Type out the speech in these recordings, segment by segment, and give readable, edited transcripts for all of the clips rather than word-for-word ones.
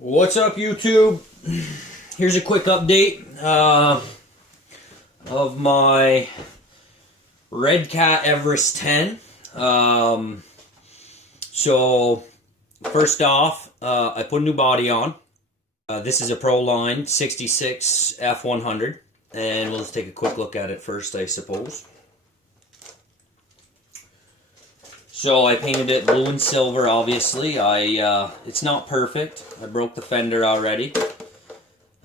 What's up, YouTube? Here's a quick update of my Redcat Everest 10. So, first off, I put a new body on. This is a Proline 66 F100, and we'll just take a quick look at it first, I suppose. So I painted it blue and silver, obviously. It's not perfect. I broke the fender already.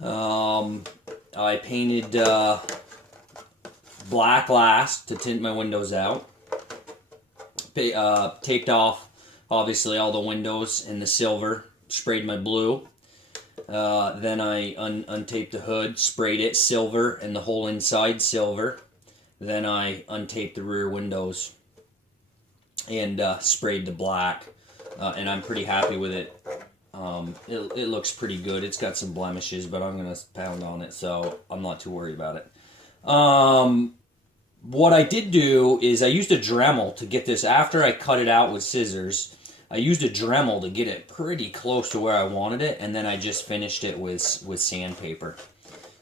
I painted black last to tint my windows out. Taped off, obviously, all the windows in the silver. Sprayed my blue. Then I untaped the hood, sprayed it silver, and the whole inside silver. Then I untaped the rear windows and sprayed the black, and I'm pretty happy with it. It looks pretty good. It's got some blemishes, but I'm gonna pound on it, so I'm not too worried about it. What I did do is I used a Dremel to get this. After I cut it out with scissors, I used a Dremel to get it pretty close to where I wanted it, and then I just finished it with sandpaper.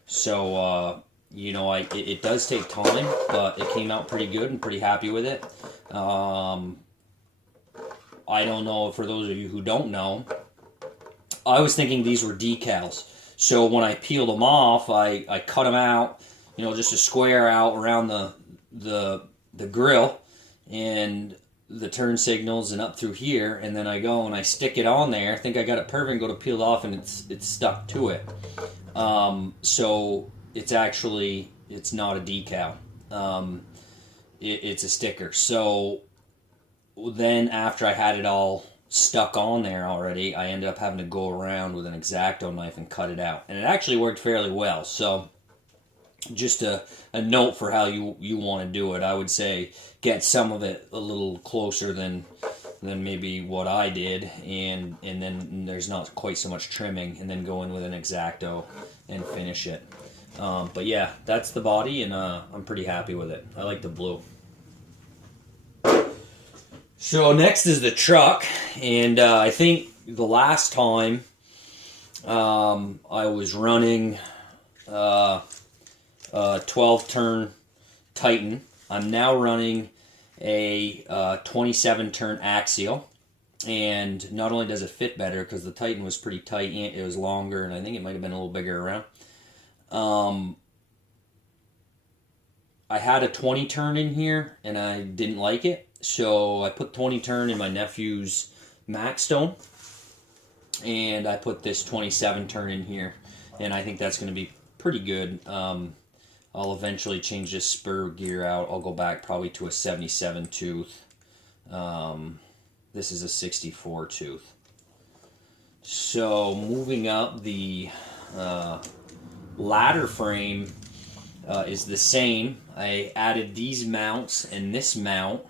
So you know, it does take time, but it came out pretty good and pretty happy with it. I don't know, for those of you who don't know, I was thinking these were decals. So when I peeled them off, I cut them out, you know, just a square out around the grill and the turn signals and up through here, and then I go and I stick it on there. I think I got it perfect, go to peel it off, and it's stuck to it. So it's not a decal. It's a sticker. So then after I had it all stuck on there already, I ended up having to go around with an X-Acto knife and cut it out. And it actually worked fairly well. So just a note for how you want to do it. I would say get some of it a little closer than maybe what I did, and then there's not quite so much trimming, and then go in with an X-Acto and finish it. But yeah, that's the body, and I'm pretty happy with it. I like the blue. So next is the truck, and I think the last time I was running a 12-turn Titan. I'm now running a 27-turn axial, and not only does it fit better because the Titan was pretty tight, it was longer, and I think it might have been a little bigger around. I had a 20-turn in here, and I didn't like it. So I put 20-turn in my nephew's Maxstone, and I put this 27-turn in here, and I think that's going to be pretty good. I'll eventually change this spur gear out. I'll go back probably to a 77 tooth. This is a 64 tooth. So moving up, the ladder frame is the same. I added these mounts and this mount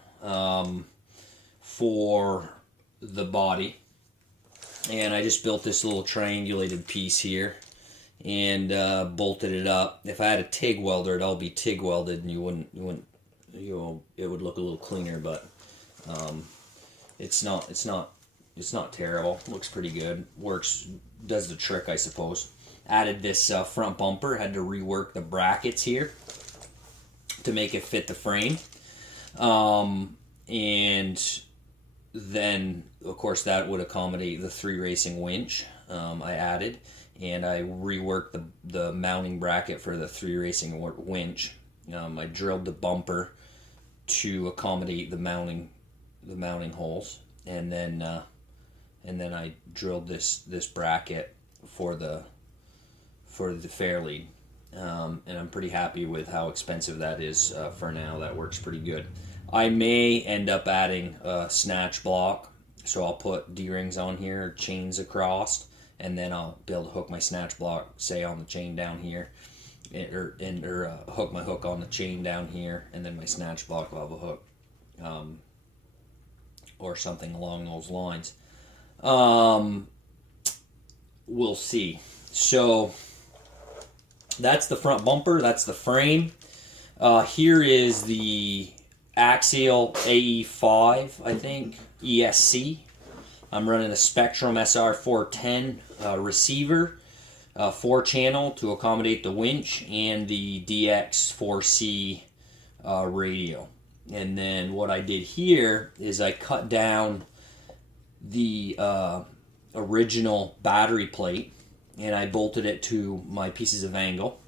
for the body, and I just built this little triangulated piece here and bolted it up. If I had a TIG welder, it'd all be TIG welded, and it would look a little cleaner, but it's not terrible. Looks pretty good. Does the trick, I suppose. Added this front bumper. Had to rework the brackets here to make it fit the frame. And then, of course, that would accommodate the 3 racing winch I added. And I reworked the mounting bracket for the 3 racing winch. I drilled the bumper to accommodate the mounting holes. And then I drilled this bracket for the fairlead. And I'm pretty happy with how expensive that is for now. That works pretty good. I may end up adding a snatch block, so I'll put D-rings on here, chains across, and then I'll be able to hook my snatch block, say, on the chain down here, or hook my hook on the chain down here, and then my snatch block will have a hook, or something along those lines. We'll see. So that's the front bumper. That's the frame. Here is the Axial AE5, I think, ESC. I'm running a Spectrum SR410 receiver, 4-channel to accommodate the winch, and the DX4C radio. And then what I did here is I cut down the original battery plate and I bolted it to my pieces of angle,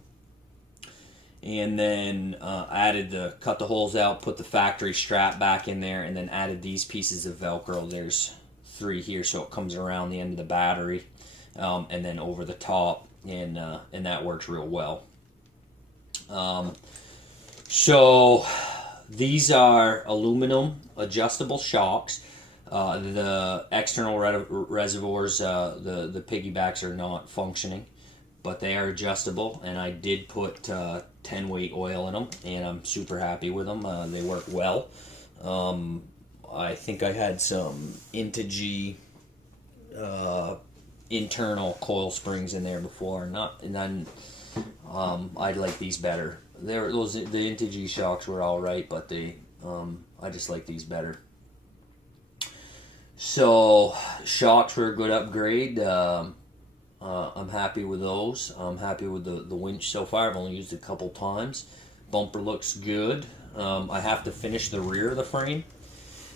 and then cut the holes out, put the factory strap back in there, and then added these pieces of Velcro. There's 3 here, so it comes around the end of the battery, and then over the top, and that works real well. So these are aluminum adjustable shocks. The external reservoirs, the piggybacks are not functioning, but they are adjustable, and I did put 10-weight oil in them, and I'm super happy with them. They work well. I think I had some Integy internal coil springs in there before, I like these better. The Integy shocks were all right, but I just like these better. So shocks were a good upgrade. I'm happy with those. I'm happy with the winch so far. I've only used it a couple times. Bumper looks good. I have to finish the rear of the frame,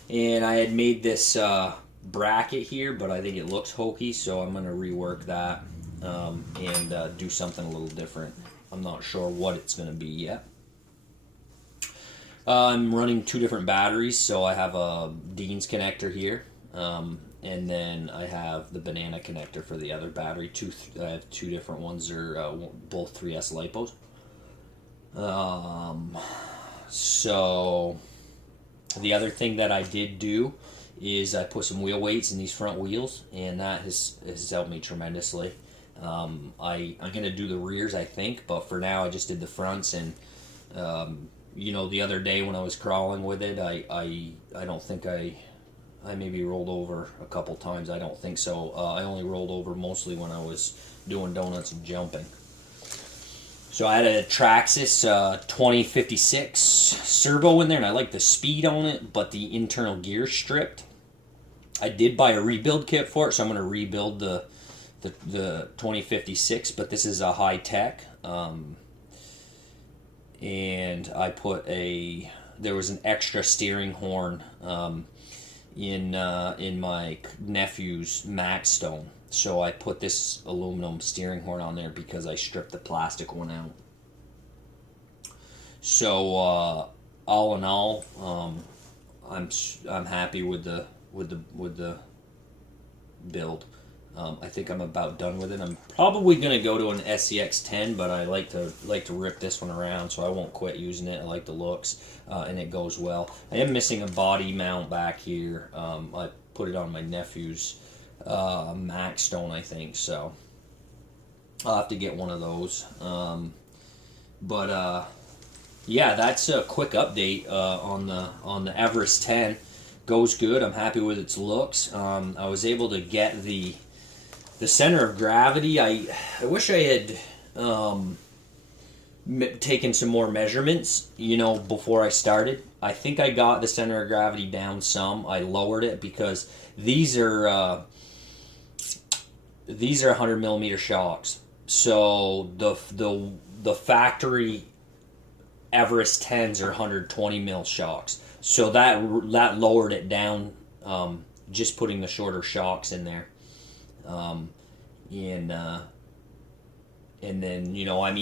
and I had made this bracket here, but I think it looks hokey, so I'm going to rework that and do something a little different. I'm not sure what it's going to be yet. I'm running 2 different batteries, so I have a Dean's connector here, and then I have the banana connector for the other battery. I have 2 different ones. They're both 3S LiPos. So the other thing that I did do is I put some wheel weights in these front wheels, and that has helped me tremendously. I'm going to do the rears, I think, but for now I just did the fronts. And the other day when I was crawling with it, I don't think I maybe rolled over a couple times. I don't think so. I only rolled over mostly when I was doing donuts and jumping. So I had a Traxxas 2056 servo in there, and I like the speed on it, but the internal gear stripped. I did buy a rebuild kit for it, so I'm going to rebuild the 2056, but this is a high tech. And I put there was an extra steering horn in my nephew's Max Stone, so I put this aluminum steering horn on there because I stripped the plastic one out. So all in all, I'm happy with the build. I think I'm about done with it. I'm probably going to go to an SCX 10, but I like to rip this one around, so I won't quit using it. I like the looks, and it goes well. I am missing a body mount back here. I put it on my nephew's Max Stone, I think, so I'll have to get one of those. Yeah, that's a quick update on the Everest 10. Goes good. I'm happy with its looks. I was able to get the center of gravity. I wish I had taken some more measurements, before I started. I think I got the center of gravity down some. I lowered it because these are 100 millimeter shocks. So the factory Everest 10s are 120 mil shocks. So that lowered it down, just putting the shorter shocks in there. And then,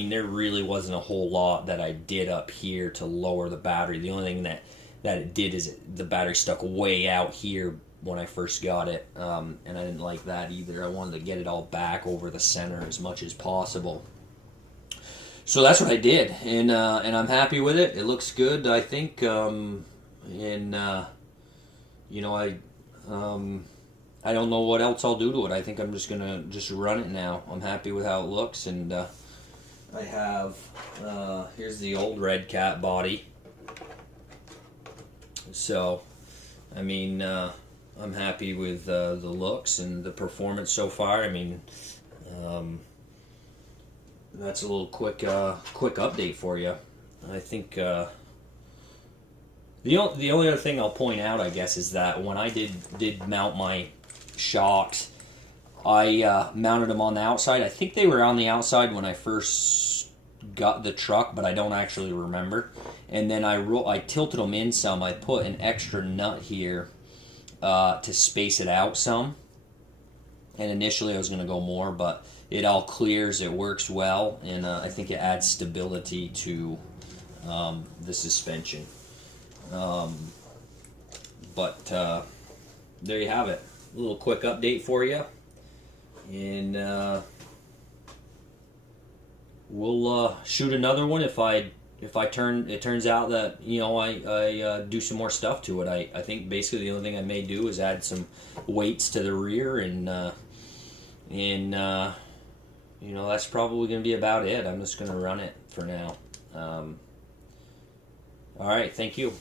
there really wasn't a whole lot that I did up here to lower the battery. The only thing that it did is the battery stuck way out here when I first got it, and I didn't like that either. I wanted to get it all back over the center as much as possible. So that's what I did, and I'm happy with it. It looks good, I think, I don't know what else I'll do to it. I think I'm just gonna run it now. I'm happy with how it looks, and I have here's the old Redcat body. So, I'm happy with the looks and the performance so far. That's a little quick update for you. I think the only other thing I'll point out, I guess, is that when I did mount my shocks. I mounted them on the outside. I think they were on the outside when I first got the truck, but I don't actually remember. And then I tilted them in some. I put an extra nut here to space it out some. And initially I was going to go more, but it all clears, it works well, and I think it adds stability to the suspension. But there you have it. A little quick update for you. And we'll shoot another one if it turns out that I do some more stuff to it. I think basically the only thing I may do is add some weights to the rear, and that's probably going to be about it. I'm just going to run it for now. All right, thank you.